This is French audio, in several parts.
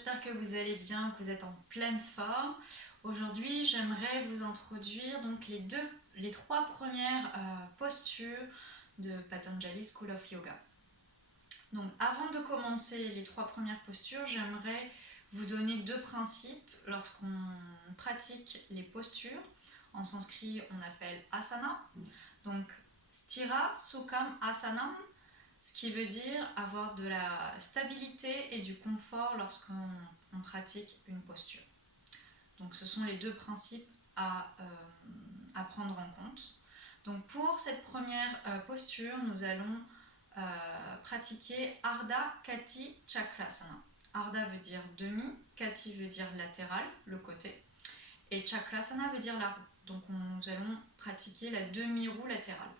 j'espère que vous allez bien, que vous êtes en pleine forme. Aujourd'hui, j'aimerais vous introduire donc les trois premières postures de Patanjali School of Yoga. Donc avant de commencer les trois premières postures, j'aimerais vous donner deux principes lorsqu'on pratique les postures. En sanskrit, on appelle asana. Donc Sthira Sukham Asanam, ce qui veut dire avoir de la stabilité et du confort lorsqu'on pratique une posture. Donc ce sont les deux principes à prendre en compte. Donc pour cette première posture, nous allons pratiquer Ardha Kati Chakrasana. Ardha veut dire demi, Kati veut dire latéral, le côté, et Chakrasana veut dire la roue. Donc nous allons pratiquer la demi-roue latérale.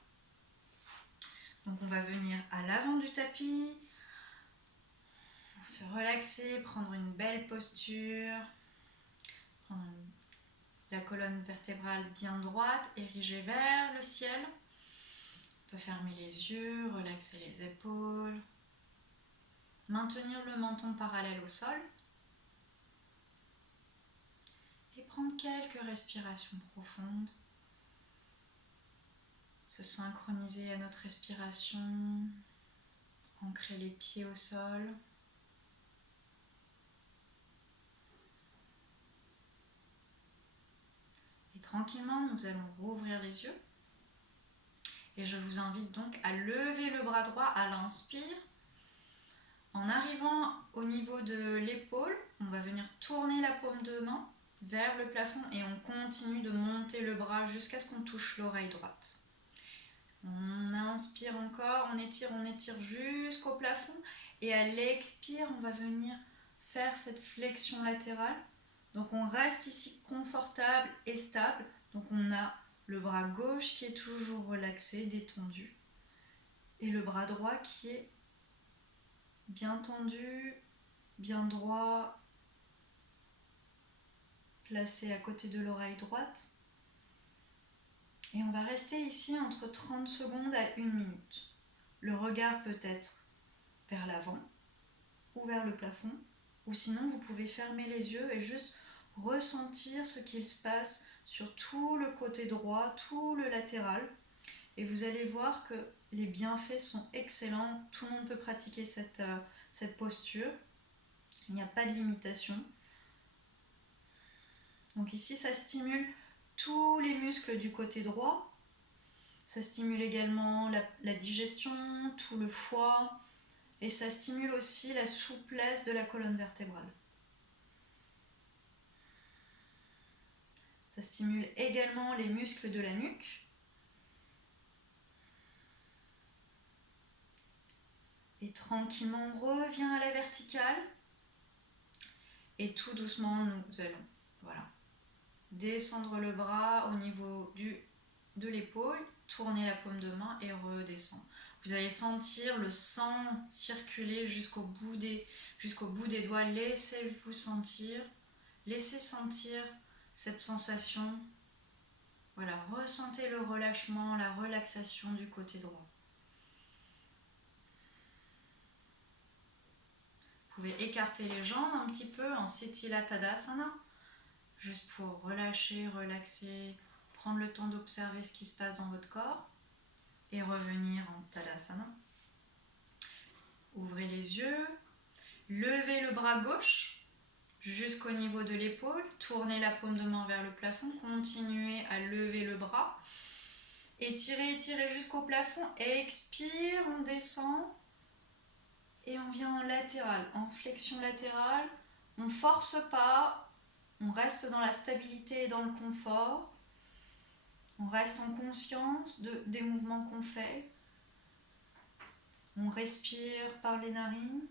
Donc on va venir à l'avant du tapis, se relaxer, prendre une belle posture, prendre la colonne vertébrale bien droite, érigée vers le ciel. On peut fermer les yeux, relaxer les épaules, maintenir le menton parallèle au sol et prendre quelques respirations profondes. Se synchroniser à notre respiration, ancrer les pieds au sol. Et tranquillement, nous allons rouvrir les yeux. Et je vous invite donc à lever le bras droit à l'inspire. En arrivant au niveau de l'épaule, on va venir tourner la paume de main vers le plafond et on continue de monter le bras jusqu'à ce qu'on touche l'oreille droite. On inspire encore, on étire jusqu'au plafond et à l'expire, on va venir faire cette flexion latérale. Donc on reste ici confortable et stable. Donc on a le bras gauche qui est toujours relaxé, détendu et le bras droit qui est bien tendu, bien droit, placé à côté de l'oreille droite. Et on va rester ici entre 30 secondes à 1 minute. Le regard peut être vers l'avant ou vers le plafond, ou sinon vous pouvez fermer les yeux et juste ressentir ce qu'il se passe sur tout le côté droit, tout le latéral. Et vous allez voir que les bienfaits sont excellents. Tout le monde peut pratiquer cette posture. Il n'y a pas de limitation. Donc ici, ça stimule tous les muscles du côté droit. Ça stimule également la digestion, tout le foie. Et ça stimule aussi la souplesse de la colonne vertébrale. Ça stimule également les muscles de la nuque. Et tranquillement, on revient à la verticale. Et tout doucement, nous allons descendre le bras au niveau de l'épaule, tourner la paume de main et redescendre. Vous allez sentir le sang circuler jusqu'au bout des doigts. Laissez-vous sentir, laissez sentir cette sensation. Voilà, ressentez le relâchement, la relaxation du côté droit. Vous pouvez écarter les jambes un petit peu en Sthira Tadasana, juste pour relâcher, relaxer, prendre le temps d'observer ce qui se passe dans votre corps et revenir en Tadasana. Ouvrez les yeux, levez le bras gauche jusqu'au niveau de l'épaule, tournez la paume de main vers le plafond, continuez à lever le bras, étirez jusqu'au plafond, expire, on descend et on vient en latéral, en flexion latérale, on ne force pas, on reste dans la stabilité et dans le confort. On reste en conscience des mouvements qu'on fait. On respire par les narines.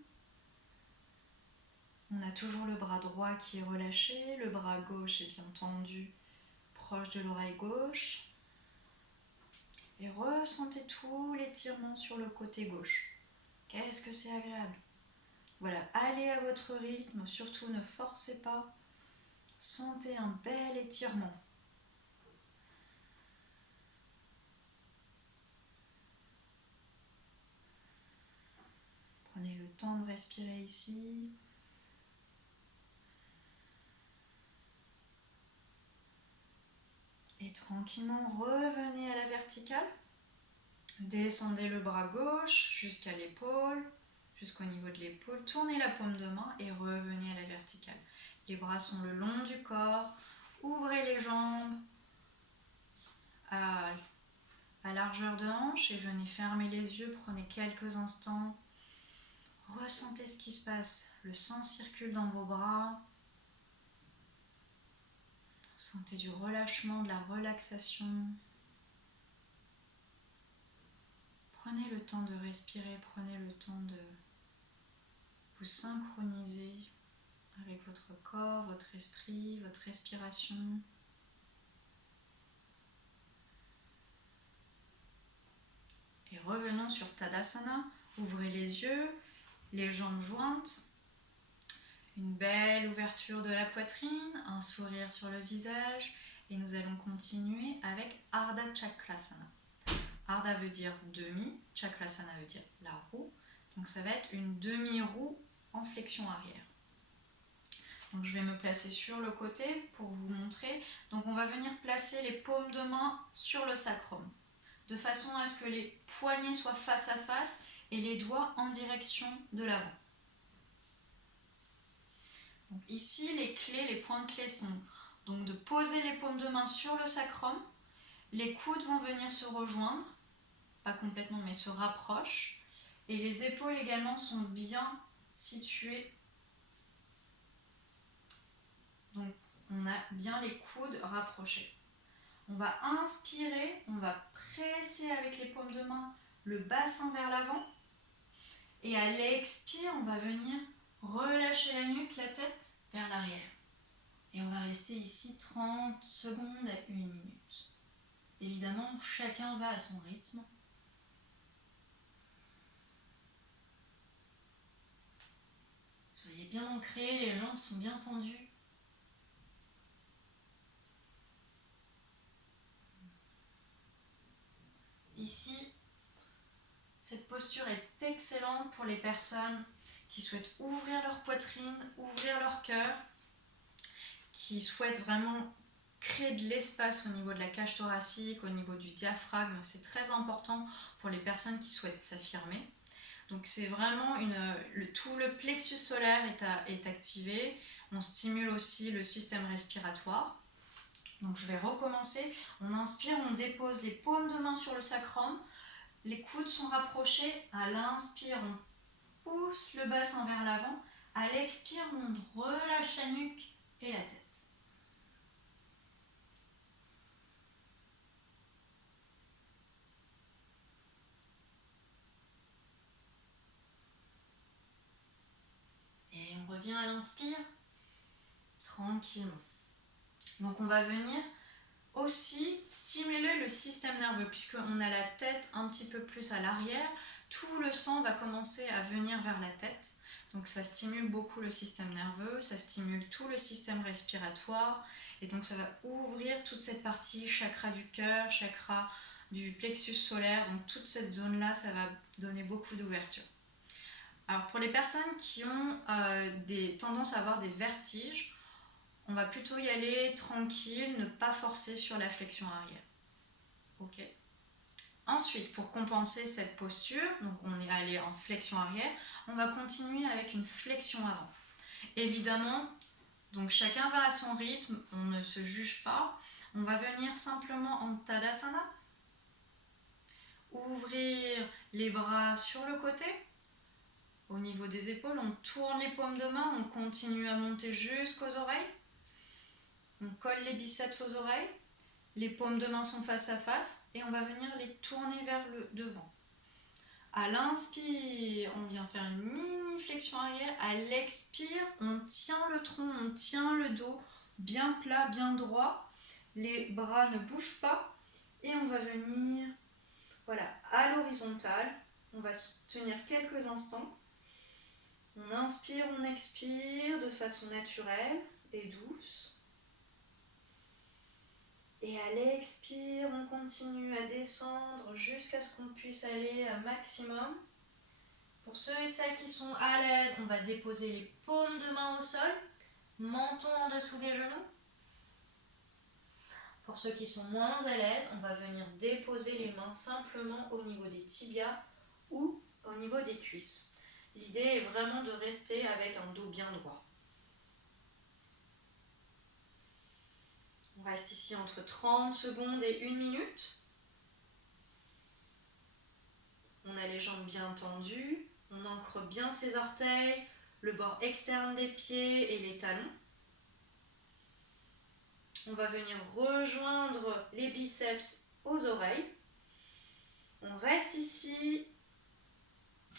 On a toujours le bras droit qui est relâché, le bras gauche est bien tendu, proche de l'oreille gauche. Et ressentez tout l'étirement sur le côté gauche. Qu'est-ce que c'est agréable. Voilà, allez à votre rythme, surtout ne forcez pas. Sentez un bel étirement. Prenez le temps de respirer ici. Et tranquillement, revenez à la verticale. Descendez le bras gauche jusqu'à l'épaule, jusqu'au niveau de l'épaule. Tournez la paume de main et revenez à la verticale. Les bras sont le long du corps. Ouvrez les jambes à largeur de hanche et venez fermer les yeux. Prenez quelques instants. Ressentez ce qui se passe. Le sang circule dans vos bras. Sentez du relâchement, de la relaxation. Prenez le temps de respirer, prenez le temps de vous synchroniser avec votre corps, votre esprit, votre respiration. Et revenons sur Tadasana. Ouvrez les yeux, les jambes jointes. Une belle ouverture de la poitrine, un sourire sur le visage. Et nous allons continuer avec Ardha Chakrasana. Ardha veut dire demi, Chakrasana veut dire la roue. Donc ça va être une demi-roue en flexion arrière. Donc je vais me placer sur le côté pour vous montrer. Donc on va venir placer les paumes de main sur le sacrum, de façon à ce que les poignets soient face à face et les doigts en direction de l'avant. Donc ici, les clés, les points clés sont donc de poser les paumes de main sur le sacrum. Les coudes vont venir se rejoindre, pas complètement mais se rapprochent. Et les épaules également sont bien situées. Donc on a bien les coudes rapprochés. On va inspirer, on va presser avec les paumes de main le bassin vers l'avant. Et à l'expire, on va venir relâcher la nuque, la tête vers l'arrière. Et on va rester ici 30 secondes à 1 minute. Évidemment, chacun va à son rythme. Soyez bien ancrés, les jambes sont bien tendues. Ici, cette posture est excellente pour les personnes qui souhaitent ouvrir leur poitrine, ouvrir leur cœur, qui souhaitent vraiment créer de l'espace au niveau de la cage thoracique, au niveau du diaphragme. C'est très important pour les personnes qui souhaitent s'affirmer. Donc c'est vraiment tout le plexus solaire est activé. On stimule aussi le système respiratoire. Donc je vais recommencer. On inspire, on dépose les paumes de main sur le sacrum. Les coudes sont rapprochés. À l'inspire, on pousse le bassin vers l'avant. À l'expire, on relâche la nuque et la tête. Et on revient à l'inspire, tranquillement. Donc on va venir aussi stimuler le système nerveux, puisqu'on a la tête un petit peu plus à l'arrière. Tout le sang va commencer à venir vers la tête. Donc ça stimule beaucoup le système nerveux, ça stimule tout le système respiratoire. Et donc ça va ouvrir toute cette partie chakra du cœur, chakra du plexus solaire. Donc toute cette zone-là, ça va donner beaucoup d'ouverture. Alors pour les personnes qui ont des tendances à avoir des vertiges, on va plutôt y aller tranquille, ne pas forcer sur la flexion arrière. Ok. Ensuite, pour compenser cette posture, donc on est allé en flexion arrière, on va continuer avec une flexion avant. Évidemment, donc chacun va à son rythme, on ne se juge pas. On va venir simplement en Tadasana. Ouvrir les bras sur le côté. Au niveau des épaules, on tourne les paumes de main, on continue à monter jusqu'aux oreilles. On colle les biceps aux oreilles. Les paumes de main sont face à face et on va venir les tourner vers le devant. À l'inspire, on vient faire une mini flexion arrière. À l'expire, on tient le tronc, on tient le dos bien plat, bien droit. Les bras ne bougent pas et on va venir à l'horizontale. On va se tenir quelques instants. On inspire, on expire de façon naturelle et douce. Et à l'expire, on continue à descendre jusqu'à ce qu'on puisse aller à maximum. Pour ceux et celles qui sont à l'aise, on va déposer les paumes de main au sol, menton en dessous des genoux. Pour ceux qui sont moins à l'aise, on va venir déposer les mains simplement au niveau des tibias ou au niveau des cuisses. L'idée est vraiment de rester avec un dos bien droit. On reste ici entre 30 secondes et 1 minute. On a les jambes bien tendues, on ancre bien ses orteils, le bord externe des pieds et les talons. On va venir rejoindre les biceps aux oreilles. On reste ici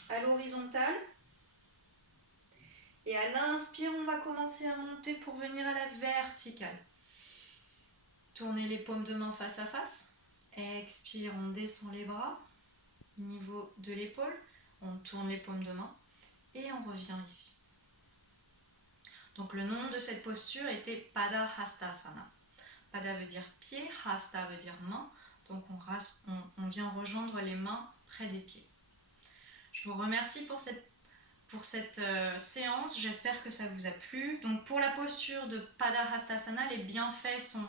à l'horizontale. Et à l'inspire, on va commencer à monter pour venir à la verticale. Tournez les paumes de main face à face. Expire, on descend les bras. Niveau de l'épaule, on tourne les paumes de main. Et on revient ici. Donc le nom de cette posture était Pada Hastasana. Pada veut dire pied, Hasta veut dire main. Donc on vient rejoindre les mains près des pieds. Je vous remercie pour cette séance, j'espère que ça vous a plu. Donc pour la posture de Pada Hastasana, les bienfaits sont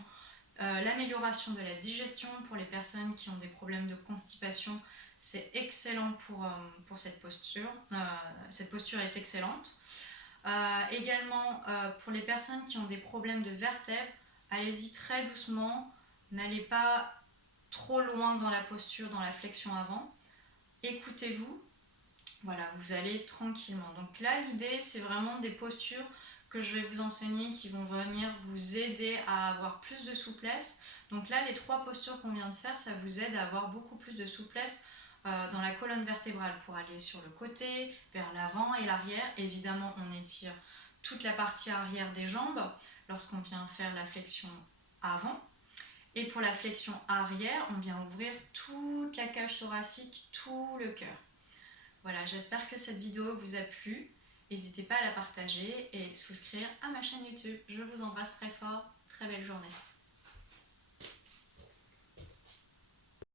l'amélioration de la digestion pour les personnes qui ont des problèmes de constipation. C'est excellent pour cette posture. Cette posture est excellente. Également pour les personnes qui ont des problèmes de vertèbres, allez-y très doucement, n'allez pas trop loin dans la posture, dans la flexion avant. Écoutez-vous. Voilà, vous allez tranquillement. Donc là, l'idée, c'est vraiment des postures que je vais vous enseigner qui vont venir vous aider à avoir plus de souplesse. Donc là, les 3 postures qu'on vient de faire, ça vous aide à avoir beaucoup plus de souplesse dans la colonne vertébrale pour aller sur le côté, vers l'avant et l'arrière. Évidemment, on étire toute la partie arrière des jambes lorsqu'on vient faire la flexion avant. Et pour la flexion arrière, on vient ouvrir toute la cage thoracique, tout le cœur. Voilà, j'espère que cette vidéo vous a plu. N'hésitez pas à la partager et souscrire à ma chaîne YouTube. Je vous embrasse très fort. Très belle journée.